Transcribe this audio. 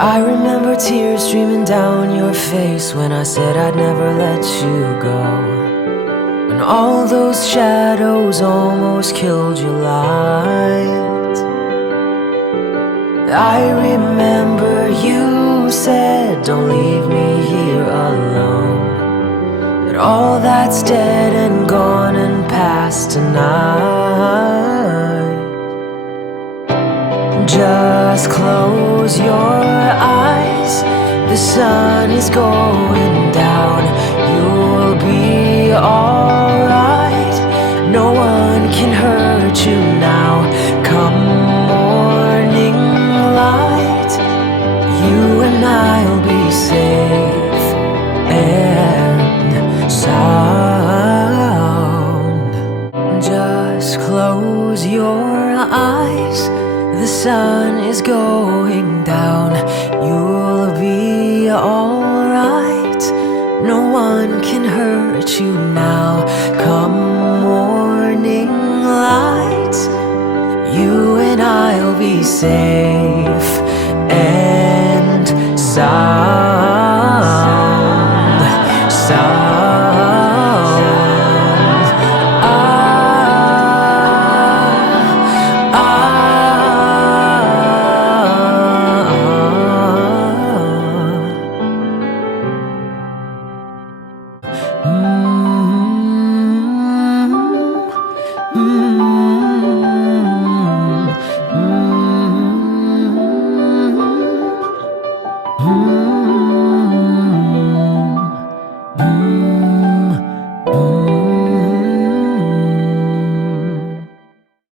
I remember tears streaming down your face when I said I'd never let you go. When all those shadows almost killed your light. I remember you said, don't leave me here alone. But all that's dead and gone and past tonight. Just close your eyes, the sun is going down. You'll be alright, no one can hurt you now. Come morning light, you and I'll be safe and sound. Just close your eyes, the sun is going down. You'll be alright, no one can hurt you now. Come morning light, you and I'll be safe